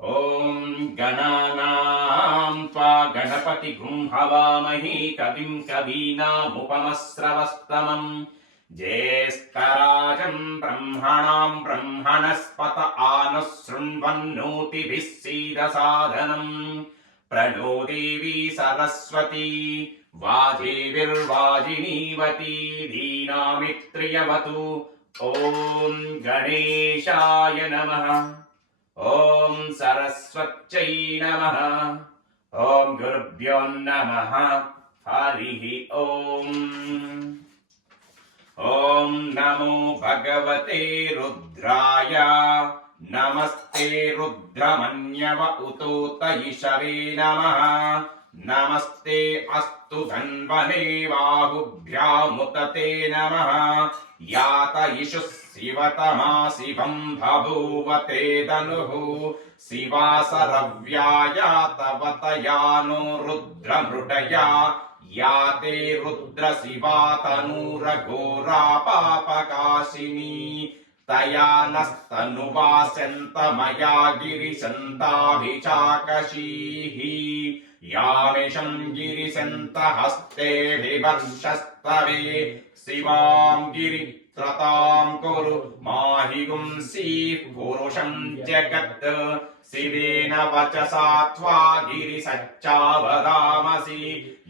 ॐ गणानां त्वा गणपतिगुं हवामहे कविं कवीनामुपमस्रवस्तमम् ज्येष्ठराजं ब्रह्मणां ब्रह्मणस्पत आनः शृण्वन्नोतिभिः सीदसादनम् प्रणो देवी सरस्वती वाजेभिर्वाजिनीवती दीनामित्रियवतु ॐ गणेशाय नमः। ॐ सरस्वत्यै नमः। ॐ गुरुभ्यो नमः। हरिः ॐ। ॐ नमो भगवते रुद्राय नमस्ते रुद्रमन्यव उतोत ईशवे नमः। नमस्ते अस्तु धन्वने बाहुभ्यामुतते नमः। यात इषुः शिवतमा शिवं बभूवते धनुः शिवासरव्याया तवतया नो रुद्रमृडया याते रुद्रशिवा तनूरघोरा पापकाशिनी तया नस्तनुवास्यन्त मया गिरिशन्ताभिचाकशीः यामिषं गिरिशन्त हस्ते विवर्षस्तवे शिवां गिरित्रतां कुरु माहि गुंसीः पुरुषं जगत् शिवेन वचसा त्वा गिरिसच्चावदामसि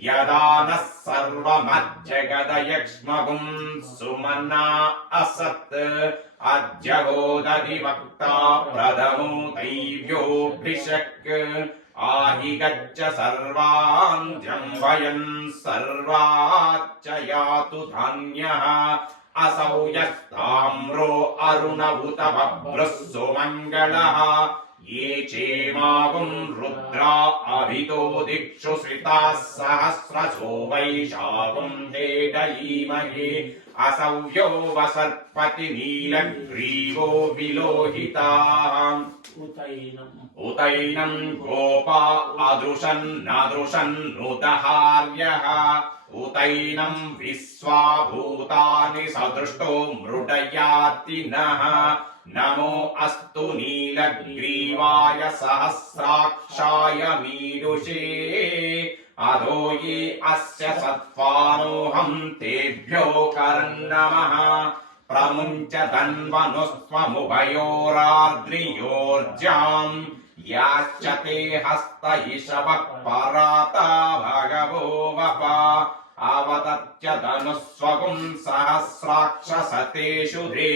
यदा नः सर्वमज्जगदयक्ष्मगुं सुमना असत् अज्जगोदधिवक्ता प्रथमो दैव्योऽभिषक् आहि गच्छ सर्वाञ्जं वयं सर्वाच्च यातु धान्यः असौ यस्ताम्रो अरुणभूत बभ्रः सुमङ्गलः ये चेमागुं रुद्रा अभितो दिक्षु श्रिताः सहस्रशो वैशाखं हेदयीमहे असौ यो वसर्पति नीलग्रीवो विलोहिताः उतैनं गोपा अदृशन्नदृशन्नुदहार्यः उतैनं विश्वा भूतानि सदृष्टो मृडयाति नः नमो अस्तु नीलग्रीवाय सहस्राक्षाय मीदुषे अधो ये अस्य सत्त्वानोऽहं तेभ्यो कर्णमः प्रमुञ्च धन्वनुस्त्वमुभयोरार्द्रियोर्जाम् याच्यते हस्त इषवः पराता भगवो वप अवतत्य धनुस्वगुं सहस्राक्षसतेषु दे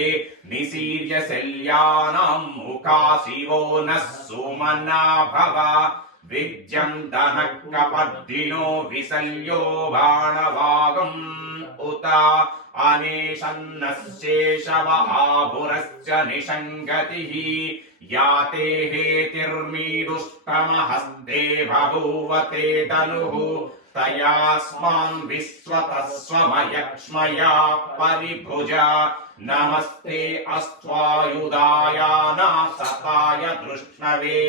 निसीर्य शल्यानां मुखा शिवो नः सुमना भव विद्यं धनकपर्दिनो विशल्यो बाणवागुम् उत अनेशन्नश्चेशव आभुरश्च निषङ्गतिः याते हेतिर्मीदुष्टमहस्ते बभूवते धनुः तयास्मान् विश्वतस्वमयक्ष्मया परिभुजा नमस्ते अस्त्वायुधायाना सताय कृष्णवे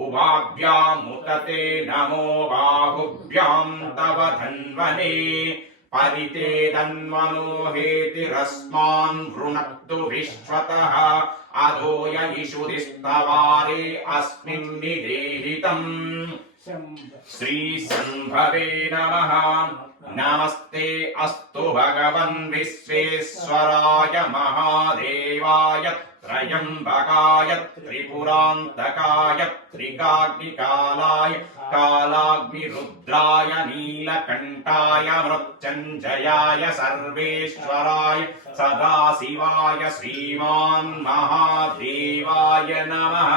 उभाभ्यामुतते नमो बाहुभ्यां तव धन्वने परिते धन्वनो हेतिरस्मान् वृणक्तु विश्वतः अधो य इषुधिस्तवारे अस्मिन् निदेहितम् श्रीशम्भवे नमः। नमस्ते अस्तु भगवन् विश्वेश्वराय महादेवाय त्रयम्बकाय त्रिपुरान्तकाय त्रिकाग्निकालाय कालाग्निरुद्राय नीलकण्ठाय मृत्युञ्जयाय सर्वेश्वराय सदाशिवाय श्रीमान् महादेवाय नमः।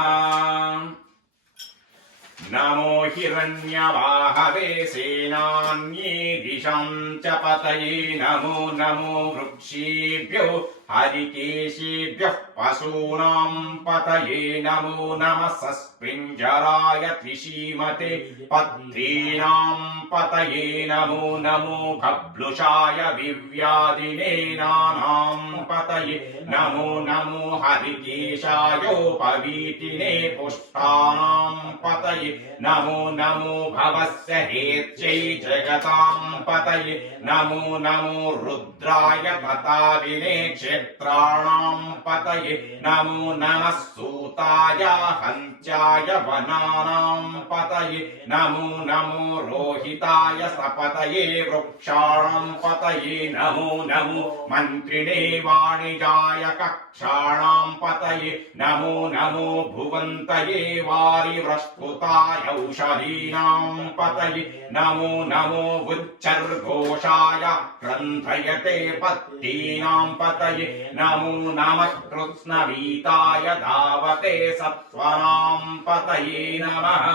नमो हिरण्यवाहवे सेनान्ये दिशां च पतये नमो नमो वृक्षेभ्यो हरिकेशेभ्यः पशूनां पतये नमो नमः सस्पिञ्जराय त्रिशीमते पत्रीणां पतये नमो नमो बभ्लुषाय विव्याधिनेनानां पतये पतये नमो नमो हरिकेशायोपवीतिने पुष्टानां पतये नमो नमो भवस्य हेत्यै जगतां पतये नमो नमो रुद्राय पताविने क्षेत्राणां पतये नमो नमः सूताय हंत्याय वनानां पतये नमो नमो रोहिताय सपतये वृक्षाणां पतये नमो नमो मन्त्रिणे वाणिजाय कक्षाणां पतये नमो नमो भुवन्तये वारिवृष्पुताय औषधीनां पतये नमो नमो उच्चर्घोषाय क्रन्थयते पत्तीनां पतये नमो नमः कृत्स्नवीताय धावते सत्त्वानां पतये नमः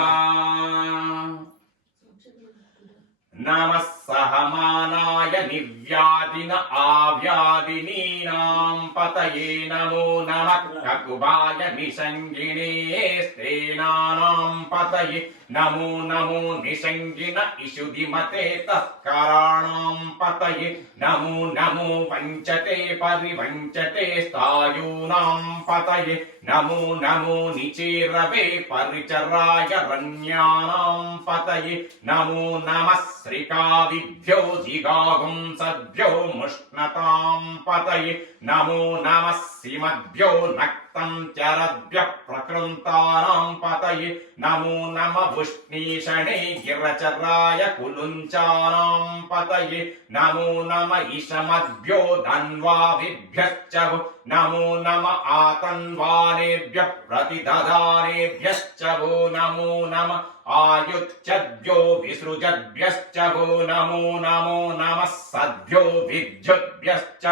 नमः सहमानाय निव्यादिन आव्यादिनीनां पतये नमो नमः ककुबाय निषङ्गिणे स्तेनानां पतये नमो नमो निषङ्गिन इषुधिमते तस्कराणां पतये नमो नमो वञ्चते परिवञ्चते स्थायूनां पतये नमो नमो निचेरवे परिचराय रण्यानां पतये नमो नमः श्रीकादिभ्यो जिगागुंसभ्यो मुष्णतां पतये नमो नमः सीमभ्यो नक्तं चरद्भ्यः प्रकृन्तानां पतये नमो नमः वुष्णीषणे गिरचराय कुलुञ्चानां पतये नमो नमः ईशमद्भ्यो धन्वाभिभ्यश्च नमो नमः आतन्वानेभ्यः प्रतिदधानेभ्यश्च वो नमो नमः आयुच्यद्भ्यो विसृजद्भ्यश्च वो नमो नमो नमः सद्भ्यो विद्युद्भ्यश्च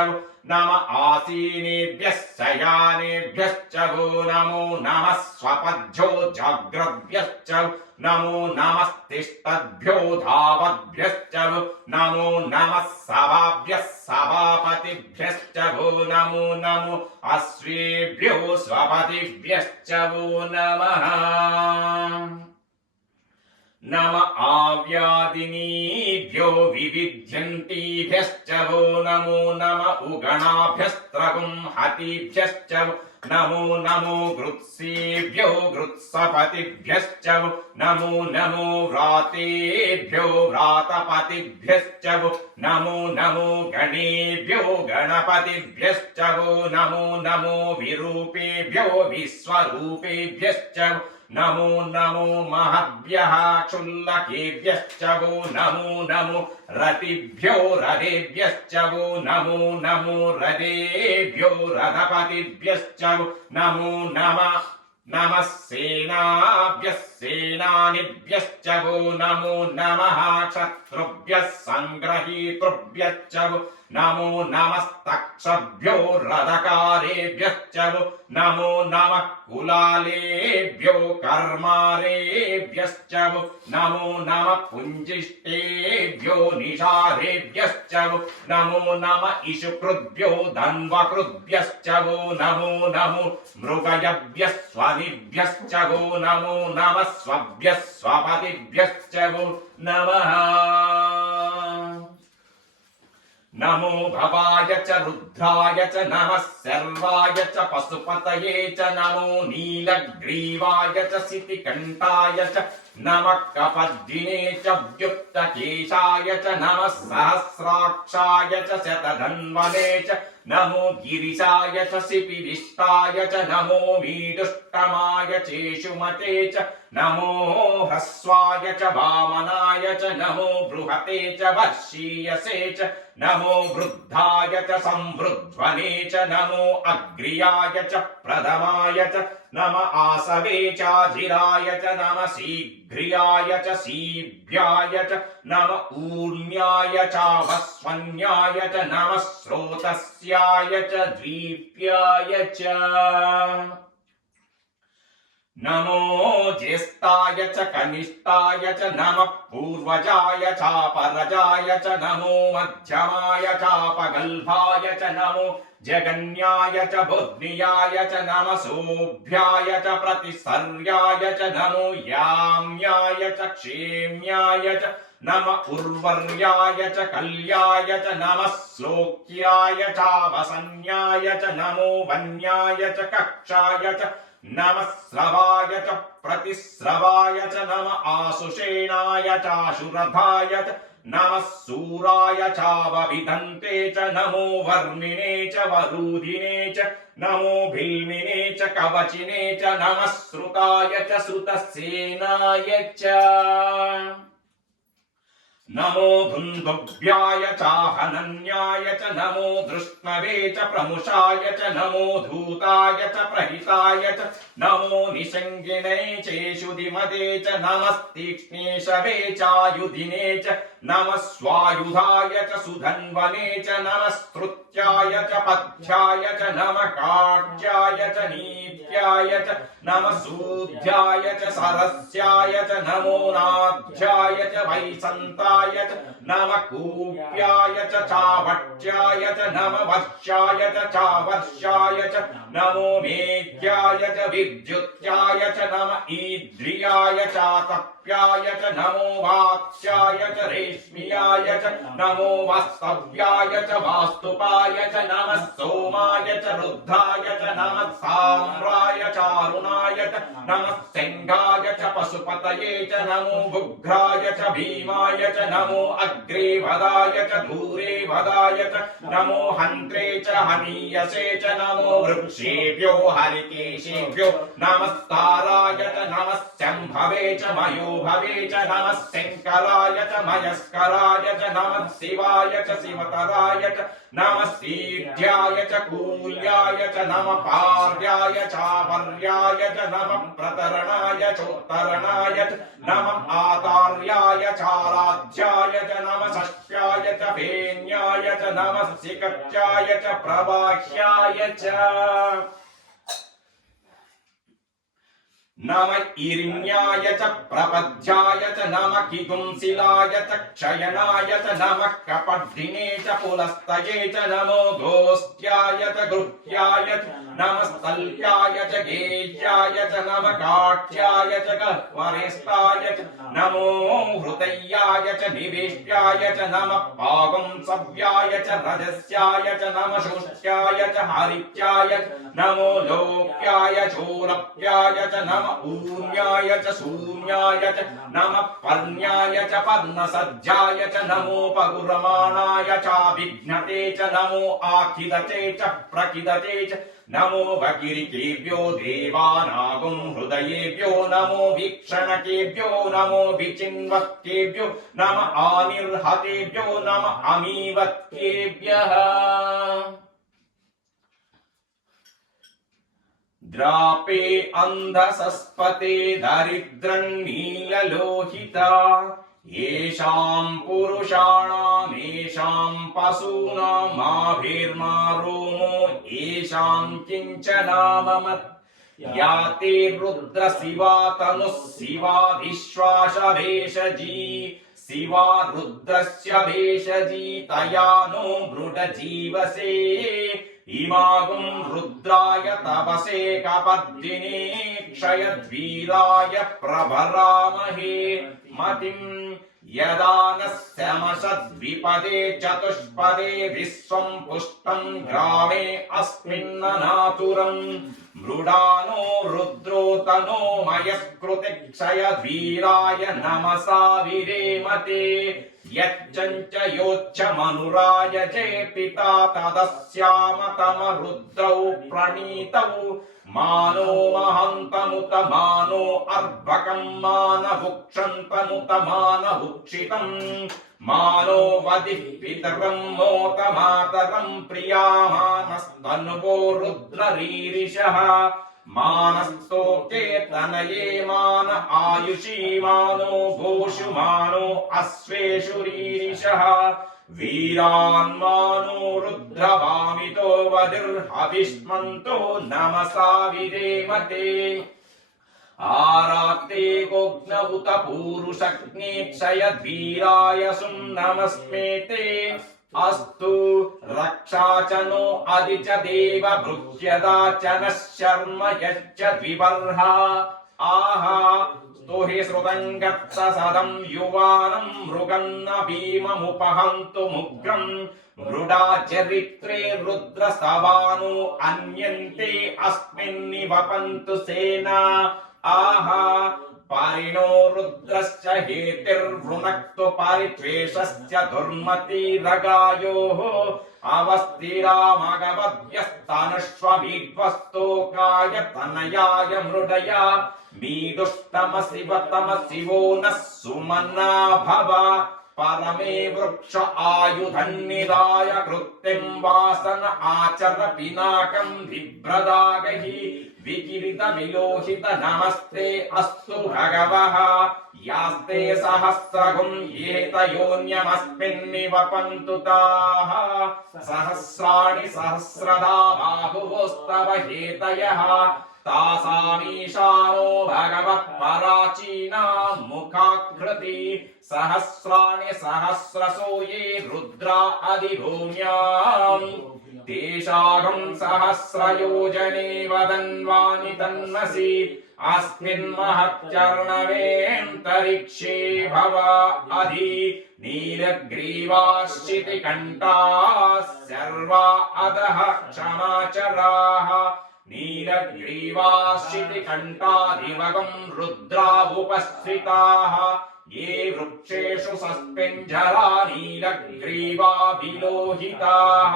नमः आसीनेभ्यः शयानेभ्यश्च वो नमो नमः स्वपद्भ्यो जाग्रद्भ्यश्च नमो नमः तिष्ठद्भ्यो धावद्भ्यश्च नमो नमः सभाभ्यः सभापतिभ्यश्च वो नमो नमो अश्वेभ्यो स्वपतिभ्यश्च वो नमः नम आव्यादिनीभ्यो विविध्यन्तीभ्यश्च वो नमो नम उगणाभ्यस्त्रगुं हतिभ्यश्च नमो नमो गृत्सेभ्यो गृत्सपतिभ्यश्च नमो नमो व्रातेभ्यो व्रातपतिभ्यश्च नमो नमो गणेभ्यो गणपतिभ्यश्च नमो नमो विरूपेभ्यो विश्वरूपेभ्यश्च नमो नमो महद्भ्यः क्षुल्लकेभ्यश्च वो नमो नमो रतिभ्यो रथेभ्यश्च वो नमो नमो रथेभ्यो रथपतिभ्यश्च नमो नमः नमः सेनाभ्यः सेनानिभ्यश्च वो नमो नमः क्षत्रुभ्यः सङ्ग्रहीतृभ्यश्च वो नमो नमस्तक्षभ्यो रथकारेभ्यश्च वो नमो नमः कुलालेभ्यो कर्मारेभ्यश्च वो नमो नमः पुञ्जिष्टेभ्यो निषादेभ्यश्च वो नमो नमः इषुकृद्भ्यो धन्वकृद्भ्यश्च वो नमो नमो मृगयभ्यः स्वनिभ्यश्च वो नमो नमः स्वभ्यः स्वपतिभ्यश्च वो नमः नमो भवाय च रुद्राय च नमः सर्वाय च पशुपतये च नमो नीलग्रीवाय च शितिकण्ठाय च नमः कपद्दिने च व्युत्तकेशाय च नमः सहस्राक्षाय च शतधन्वने च नमो गिरिशाय च शिपिविष्टाय च नमो मीदुष्टमाय चेषुमते च नमो ह्रस्वाय च वामनाय च नमो बृहते च वर्षीयसे च नमो वृद्धाय च संवृध्वने च नमो अग्र्याय च प्रथमाय च नम आसवे चाधिराय च नम शीघ्रियाय च शीभ्याय च नम ऊर्ण्याय चावस्वन्याय च नम स्रोतस्याय च द्वीप्याय च नमो ज्येष्ठाय च कनिष्ठाय च नमः पूर्वजाय चापरजाय च नमो मध्यमाय चापगल्भाय च नमो जगन्याय च बुद्धियाय च नमः सोभ्याय च प्रतिसर्याय च नमो याम्याय च क्षेम्याय च नम उर्वर्याय च कल्याय च नमः श्लोक्याय चावसन्याय च नमो वन्याय च कक्षाय च नमः स्रवाय च प्रतिस्रवाय च नम आशुषेणाय चाशुरथाय च नमः सूराय चावविदन्ते च नमो वर्मिणे च वरूधिने च नमो भील्मिने च कवचिने च नमः श्रुताय च श्रुतसेनाय च नमो धुन्दुभ्याय चाहनन्याय च नमो धृष्णवे च प्रमुषाय च नमो धूताय च प्रहिताय च नमो निषङ्गिणे चेषुधिमदे च नमस्तीक्ष्णेशवे चायुधिने च नमः स्वायुधाय च सुधन्वने च नमः स्तृत्याय च पथ्याय च नमः काट्याय च नीत्याय च नमः सूध्याय च सरस्याय च नमो नाध्याय च वैसन्ताय च नमः कूप्याय च चावट्याय च नमः वर्षाय च चावर्षाय च नमो मेघ्याय च विद्युत्याय च नमः ईद्रियाय चातप्याय च नमो वात्स्याय च रेश्मियाय च नमो वास्तव्याय च वास्तुपाय च नमः सोमाय च रुद्धाय च नमः साम्राय चारुणाय च नमः सिंहाय च पशुपतये च नमो बुघ्राय च भीमाय च नमो अग्रे वदाय च दूरे वदाय च नमो हन्त्रे च हनीयसे च नमो वृक्षेभ्यो हरिकेशेभ्यो नमस्ताराय च नमः शम्भवे च मयोभवे च नमः शङ्कराय च मयस्कराय च नमः शिवाय च शिवतराय च नमः सीध्याय च कूल्याय च नमः पार्याय चावर्याय च नमः प्रतरणाय चोत्तरणाय च नमः आतार्याय चाराध्याय च नमः षष्ट्याय च फेन्याय च नमः सिकत्याय च प्रवाह्याय च नमः ईरिण्याय च प्रपद्याय च नमः किगुंसिलाय च क्षयनाय च नमः कपड्डिने च पुलस्तये च नमो गोष्ट्याय च गृह्याय च नमः स्थल्याय च गेह्याय च नमः काठ्याय च गह्वरेष्ठाय च नमो हृदयाय च निवेष्ट्याय च नमः पागुंसव्याय च रजस्याय च नमः शोष्ट्याय च हरित्याय च नमो लोप्याय चोलप्याय च नमः ऊर्ण्याय च शून्याय च नमः पर्ण्याय च पर्णसज्जाय च नमो पगुरमाणाय चाभिघ्नते च नमो आखिदते च प्रकिदते च नमो भगिरिकेभ्यो देवानागुं हृदयेभ्यो नमो वीक्षणकेभ्यो नमो विचिन्वत्केभ्यो नम आनिर्हतेभ्यो नम अमीवत्केभ्यः द्रापे अन्धसस्पते दरिद्रन्नीललोहिता येषां पुरुषाणामेषां पशूनामाभिर्मारोमो येषां किञ्चनाममत् याते रुद्रशिवा तनुः शिवाधिश्वासभेषजी शिवा रुद्रस्य भेषजी तया नो मृडजीवसे इमागुं रुद्राय तपसे कपर्दिने क्षयद्वीराय प्रभरामहे मतिं यदा न समसद्विपदे चतुष्पदे विश्वं पुष्टं ग्रामे अस्मिन्ननातुरं मृडानो रुद्रो तनो मयस्कृते क्षयद्वीराय नमसा विरेमते यच्चञ्च योच्च मनुराय जे पिता तदस्यामतमरुद्रौ प्रणीतौ मानो महन्तमुत मानो अर्भकं मानभुक्षन्तमुत मानभुक्षितं मानो वदिः पितरं मोत मातरं प्रियामानस्तनुवो रुद्ररीरिषः मानस्तोके तनये मान आयुषी मानो गोषु मानो अश्वेषु रीरिषः वीरान्मानो रुद्रभामितो वधिर्हविष्मन्तो नमसा विधेमते आराक्ते गोग्न उत पूरुषग्नेक्षयद्वीराय सुन्नमस्मेते अस्तु रक्षा च नो अधि च देव भृत्यदा च नः शर्म यच्च द्विबर्हा आहा स्तुहि श्रुतं गत्सदं युवानं मृगन्न भीममुपहन्तु मुग्रम् मृडा चरित्रे रुद्रस्तवानो अन्यन्ते अस्मिन्निवपन्तु सेना आहा पारिणो रुद्रश्च हेतिर्वृणक्तु पारित्वेषस्य दुर्मतिरगायोः अवस्थिरामगवद्यस्तनुष्वमीड्वस्तोकाय तनयाय मृडया मीदुष्टमशिवतमशिवो नः सुमना भव परमे वृक्ष आयुधन्निदाय कृत्तिं वासन आचर पिनाकं बिभ्रदागहि विकिरित विलोहित नमस्ते अस्तु भगवः यास्ते सहस्रगुं एतयोन्यमस्मिन्निवपन्तु ताः सहस्राणि सहस्रदा बाहुवोस्तव हेतयः तासामीशानो भगवः पराचीना मुखाकृति सहस्राणि सहस्रसो ये रुद्रा अधिभूम्याम् तेषागं सहस्रयोजने वदन्वानि तन्मसि अस्मिन्महच्चर्णवेऽन्तरिक्षे भव अधि नीलग्रीवाश्चितिकण्ठाः सर्वा अधः क्षमाचराः नीलग्रीवाश्चितिकण्ठादिवगं रुद्रा उपस्थिताः ये वृक्षेषु सस्पिञ्जरा नीलग्रीवा विलोहिताः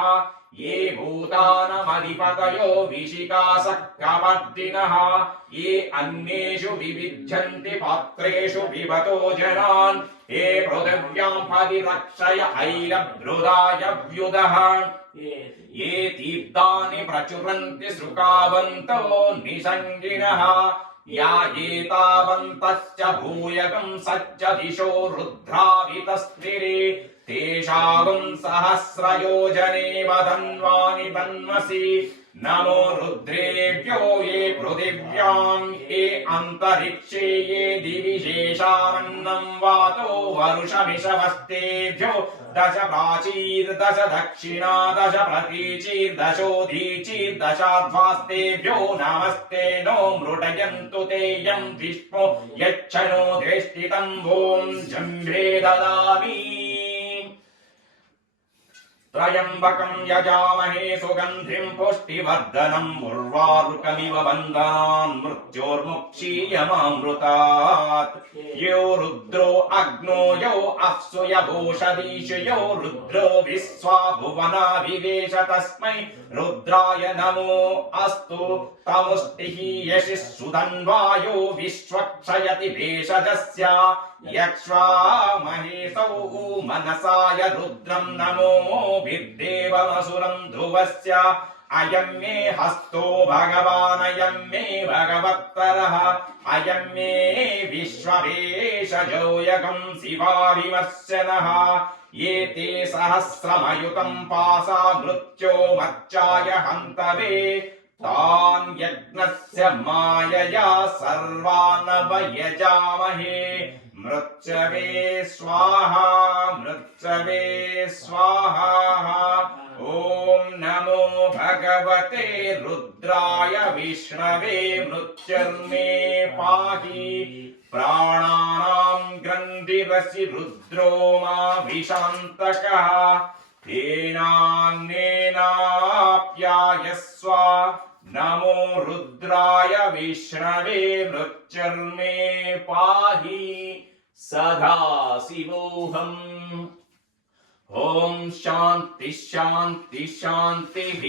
ये भूतानमधिपतयो विशिकासः कवर्दिनः ये अन्येषु विविध्यन्ति पात्रेषु पिबतो जनान् ये पृथिव्यां परिरक्षय ऐलभ्रुदाय व्युदः ये तीर्थानि प्रचुरन्ति सृकावन्तो निषङ्गिणः या एतावन्तश्च भूयगं सच्च दिशो रुद्रावितस्थिरे तेषागं सहस्रयोजने वदन्वानि तन्मसि नमो रुद्रेभ्यो ये पृथिव्यां ये अन्तरिक्षे ये दिविशेषामन्नं वातो वरुषमिषवस्तेभ्यो दश प्राचीर्दश दक्षिणा दश प्रतीचीर्दशोदीचीर्दशाध्वास्तेभ्यो नमस्ते नो मृडयन्तु ते यं विष्णो यच्छनो दृष्टितं वों जम्भे ददामि त्र्यम्बकं यजामहे सुगन्धिं पुष्टिवर्धनम् उर्वारुकमिव बन्धनान् मृत्योर्मुक्षीयमामृतात् यो रुद्रो अग्नो यो अप्सु यभूषदीषु यो रुद्रो विश्वा भुवना विवेश तस्मै रुद्राय नमो अस्तु तमुष्टिः यशि सुधन्वायो विश्वक्षयति भेषजस्य यक्ष्वा महेशौ मनसाय रुद्रं नमो भिर्देवमसुरं ध्रुवस्य अयं मे हस्तो भगवान् अयं मे भगवत्तरः अयं मे विश्ववेशजोयगं शिवाभिमर्शनः ये ते सहस्रमयुतं पासा मृत्यो मच्चाय हन्तवे तान् यज्ञस्य मायया सर्वान् वयजामहे मृत्सवे स्वाहा मृत्सवे स्वाहा ॐ नमो भगवते रुद्राय विष्णवे मृत्युर्मे पाहि प्राणानां ग्रन्थिरसि रुद्रो मा विशान्तकः तेनान्नेनाप्यायस्व नमो रुद्राय विष्णवे मृत्युर्मे पाहि सदाशिवोऽहम् ॐ शान्ति शान्ति शान्तिः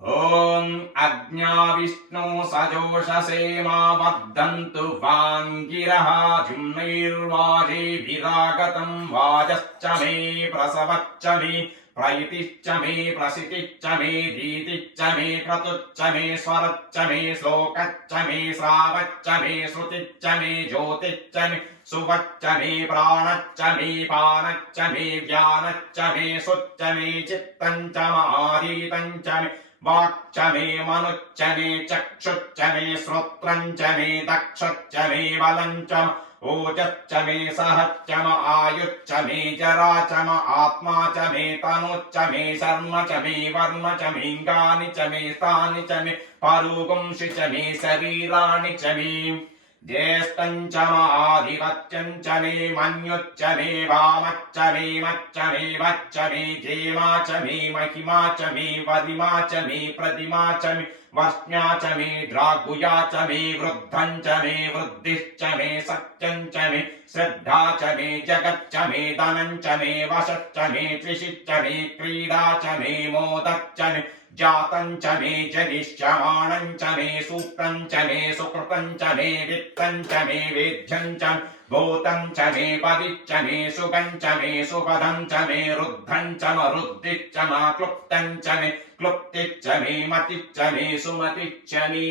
ॐ अज्ञाविष्णु सजोषसे मा वर्धन्तु वाङ्गिरः जुम्नैर्वाजेभिरागतं वाजश्च मे प्रसवच्च मे प्रयतिश्च मे प्रसितिश्च मे धीतिश्च मे क्रतुश्च मे स्वरच्च मे श्लोकच्च मे श्रावच्च मे श्रुतिश्च मे ज्योतिश्च मे सुवच्च मे प्राणच्च मे पानच्च मे ज्ञानच्च मे सुच्च मे चित्तञ्च मारीतञ्च मे वाक्च मे मनुच्च मे चक्षुच्च मे श्रोत्रञ्च मे दक्षच्च मे बलञ्च ओजश्च मे सहश्च म आयुश्च मे जरा च म आत्मा च मे तनुश्च मे शर्म च मे वर्म च मेऽङ्गानि च मे स्थानि च मे पारुगुंसि च मे शरीराणि च मे ज्येष्ठं च म आधिपत्यं च मे मन्युश्च मे वामश्च मे मच्च मे वच्च मे जेमा च मे महिमा च मे वरिमा च मे प्रतिमा च मे वर्ष्ण्या च मे द्रागुया च मे वृद्धं च मे वृद्धिश्च मे सत्यं च मे श्रद्धा च मे जगच्च मे धनं च मे वशश्च मे त्रिषिश्च मे क्रीडा च मे मोदश्च मे जातं च मे जनिष्यमाणं च मे सूक्तं च मे सुकृतं च मे वित्तं च मे वेद्यं च भूतं च मे पदिच्च मे सुगं च मे सुपदं च मे रुद्धं च म रुद्धिश्च म क्लुप्तं च मे क्लुप्तिश्च मे मतिश्च मे सुमतिश्च मे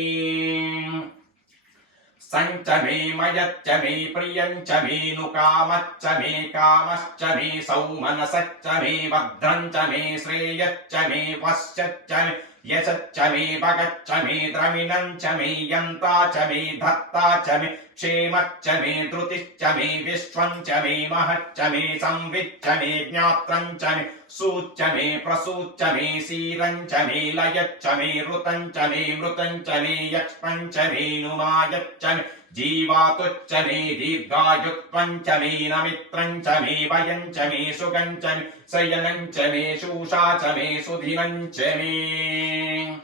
संच मे मयच्च मे प्रियञ्च मे नुकामच्च मे कामश्च मे सौमनसच्च मे भद्रं च मे श्रेयश्च मे वश्यश्च मे यशश्च मे भगच्च मे द्रविणं च मे यन्ता च मे धत्ता च मे क्षेमच्च मे धृतिश्च मे विश्वं च मे महच्च मे संविच्च मे ज्ञात्रं च मे सूच्च मे प्रसूच्च मे शीरं च मे लयच्च मे ऋतं च मे मृतं च मे यक्ष्मं च मे नुमायच्च मे जीवातुच्च मे दीर्घायुत्वं च मे नमित्रं च मे वयं च मे सुगं च मे शयनं च मे शूषा च मे सुधिनं च मे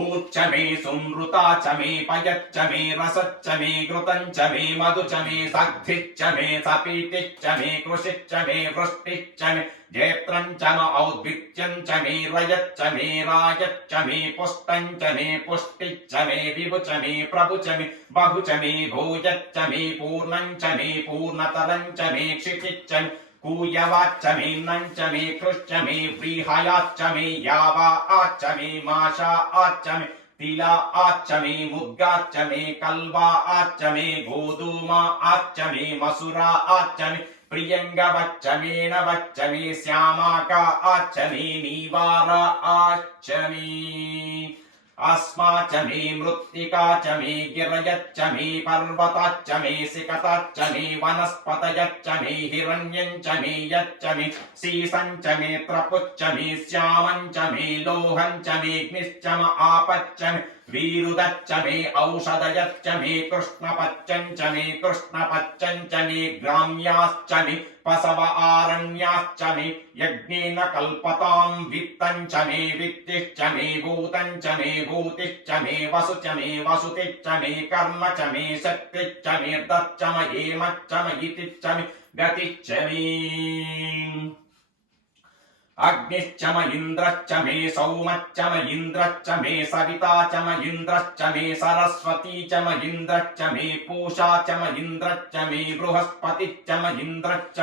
ऊच्च मे सुमृता च मे पयच्च मे रसच्च मे घृतं च मे मधु च मे सग्धिश्च मे सपीतिश्च मे कृषिश्च मे वृष्टिश्च मे जैत्रं च म औद्भित्यं च मे रयच्च मे रायच्च मे पुष्टं च मे पुष्टिश्च मे विभु च मे प्रभु च मे बहु च मे भूयच्च मे पूर्णं च मे पूर्णतरं च मे क्षितिश्च मे कूयवाच्च मे नञ्च मे कृश्च मे व्रीहयाच्च मे यावा आच्च मे माशा आच्च मे तिला आच्च मे मुद्गाच्च मे कल्वा आच्च मे गोधूमा आच्च मे मसुरा आच्च मे प्रियङ्गवच्च मे नवच्च मे श्यामाका आच्च मे नीवारा आच्च मे अस्मा च मे मृत्तिका च मे गिरयच्च मे पर्वताच्च मे सिकताच्च मे वनस्पतयच्च मे हिरण्यं च मे यच्च मे सीसं च मे त्रपुच्च मे श्यामं च मे लोहं च मे अग्निश्च म आपच्च मे वीरुदच्च मे औषधयच्च मे कृष्णपच्चं च मे कृष्णपच्चं च मे ग्राम्याश्च मे पसव आरण्याश्च मे यज्ञेन कल्पतां वित्तं च मे वित्तिश्च मे भूतं च मे भूतिश्च मे वसु च मे वसुतिश्च मे कर्म च मे शक्तिश्च मे दच्च म हेमच्च म इतिश्च मे गतिश्च मे अग्निश्च म इन्द्रश्च मे सौमश्च म इन्द्रश्च मे सविता च म इन्द्रश्च मे सरस्वती च म इन्द्रश्च मे पूषा च म इन्द्रश्च मे बृहस्पतिश्च म इन्द्रश्च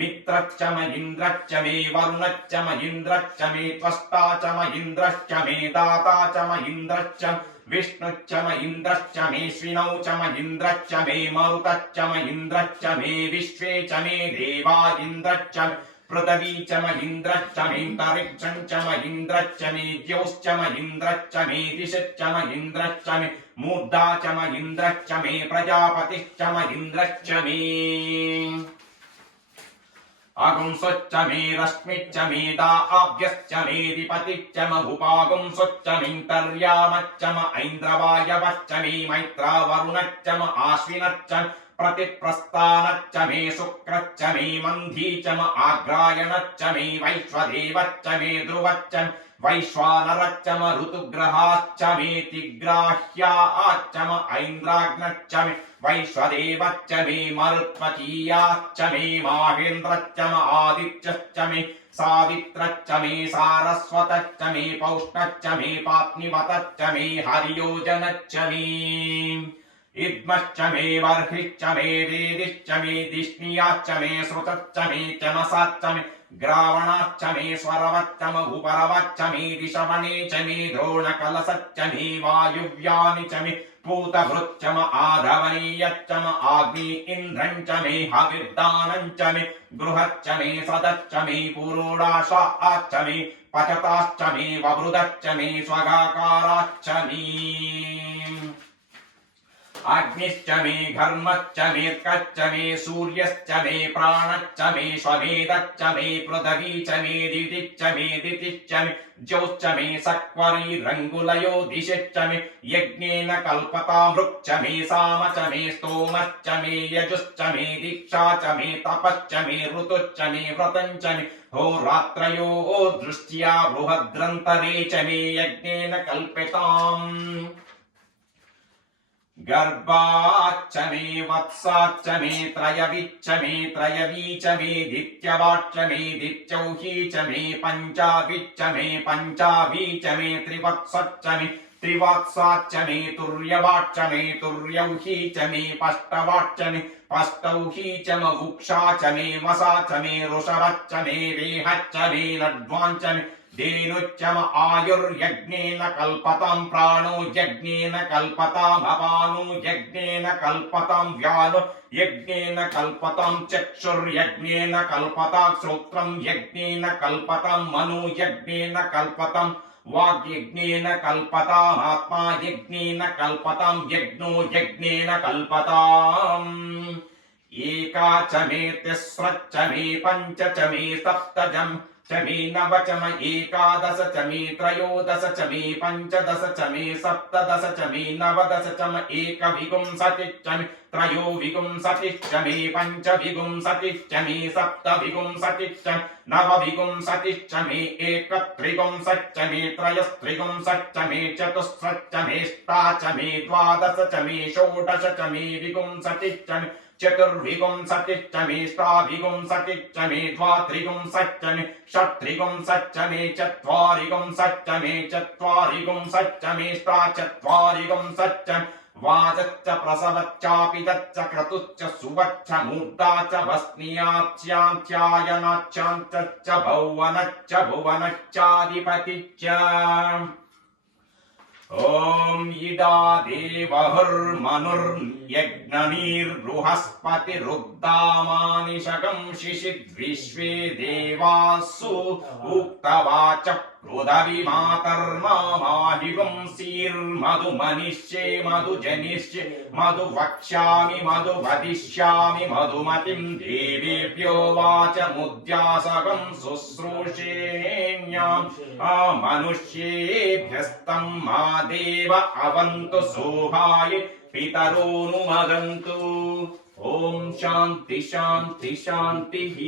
मित्रश्च म इन्द्रश्च मे वरुणश्च म इन्द्रश्च मे त्वष्टा च म इन्द्रश्च मे दाता च म इन्द्रश्च विष्णुश्च म इन्द्रश्च मेऽश्विनौ च म इन्द्रश्च मे मरुतश्च म इन्द्रश्च मे विश्वे च मे देवा इन्द्रश्च पृथिवी च म इन्द्रश्च मेऽन्तरिक्षं च म इन्द्रश्च मे द्यौश्च म इन्द्रश्च मे दिशश्च म इन्द्रश्च मे मूर्धा च म इन्द्रश्च मे प्रजापतिश्च म इन्द्रश्च मे अगुंसुच्च मे रश्मिच्च मे दाभ्यश्च मे दिपतिश्च म उपागुंसुच्च मेऽन्तर्यामच्च म ऐन्द्रवायवच्च मे मैत्रावरुणच्च म आश्विनच्च प्रतिप्रस्थानच्च मे शुक्रच्च मे मन्धी च म आग्रायणच्च मे वैश्वदेवच्च मे ध्रुवच्च वैश्वानरच्च म ऋतुग्रहाश्च मे तिग्राह्याश्च म ऐन्द्राग्नच्च मे वैश्वदेवच्च मे मरुत्वतीयाश्च मे माहेन्द्रच्च म आदित्यश्च मे सावित्रच्च मे सारस्वतच्च मे पौष्णच्च मे पात्निवतच्च मे हरियोजनच्च मे इद्मश्च मे बर्हिश्च मे वेदिश्च मे दिष्णियाश्च मे श्रुतश्च मे चमसाच्च मे ग्रावणाच्च मे स्वरवच्च म उपरवच्च मे दिशवणे च मे द्रोणकलशच्च मे वायुव्यानि च मे पूतभृच्च म आधवनीयच्च म आग्नि इन्द्रं च मे हविर्दानं च मे गृहच्च मे सदच्च मे पुरोडाशाच्च मे पचताश्च मे ववृदच्च मे स्वगाकाराच्च मे अग्निश्च मे घर्मश्च मेऽर्कश्च मे सूर्यश्च मे प्राणश्च मे श्वमेधश्च मे पृथिवी च मे दितिश्च मे दितिश्च मे ज्योश्च मे सक्वरीरङ्गुलयो दिशिश्च मे यज्ञेन कल्पता मृक्च मे साम च मे स्तोमश्च मे यजुश्च मे दीक्षा च मे तपश्च मे ऋतुश्च मे व्रतञ्च मे होरात्रयो दृष्ट्या बृहद्रन्तरे च मे यज्ञेन कल्पिताम् गर्भाच्च मे वत्साच्च मे त्रयविच्च मे त्रयवी च मे दित्यवाच्च मे दित्यौही च मे पञ्चाविच्च मे पञ्चावी च मे त्रिवत्सच्च मे त्रिवत्साच्च मे तुर्यवाच्च मे तुर्यौही च मे पष्टवाच्च मे पष्टौही च महुक्षा च मे वसा च मे ऋषभच्च मे रेहच्च मे लड्वाञ्च मे धेनुच्चम आयुर्यज्ञेन कल्पतां प्राणो यज्ञेन कल्पतां अपानो यज्ञेन कल्पतां व्यानो यज्ञेन कल्पतां चक्षुर्यज्ञेन कल्पतां श्रोत्रं यज्ञेन कल्पतां मनो यज्ञेन कल्पतां वाग्यज्ञेन कल्पताम् आत्मा यज्ञेन कल्पतां यज्ञो यज्ञेन कल्पताम् एका च मे तिस्रच्च मे पञ्च च मे सप्तजम् च मे नव च मे एकादश च मे त्रयोदश च मे पञ्चदश च मे सप्तदश च मे नवदश च मे एकविंशतिश्च मे त्रयोविंशतिश्च मे पञ्चविंशतिश्च मे सप्तविंशतिश्च नवविंशतिश्च मे एकत्रिंशच्च मे त्रयस्त्रिंशच्च मे चतुस्रच्च मे अष्टाच्च मे द्वादश च मे षोडश च मे विंशतिश्च मे चतुर्विंशतिश्च मे अष्टाविंशतिश्च मे द्वात्रिंशच्च मे षट्त्रिंशच्च मे चत्वारिंशच्च मे चत्वारिंशच्च मे अष्टाचत्वारिंशच्च वाजच्च प्रसवच्चापितच्च क्रतुश्च सुवच्च मूर्धा च वस्नियाच्चान्त्यायनाच्चान्तश्च भौवनच्च भुवनच्चाधिपतिश्च ॐ इडा देवहुर्मनुर्यज्ञनीर्बृहस्पतिरुद्दामानिषगं शिशिद्विश्वे देवासु उक्तवाच पृथिवीमातर्मामाहिगुंसीर्मधुमनिष्ये मधुजनिष्ये मधुवक्ष्यामि मधुवदिष्यामि मधुमतिं देवेभ्यो वाचमुद्यासकं शुश्रूषेण्याम् मनुष्येभ्यस्तं मा देव अवन्तु शोभाय पितरोऽनुमदन्तु ॐ शान्ति शान्ति शान्तिः।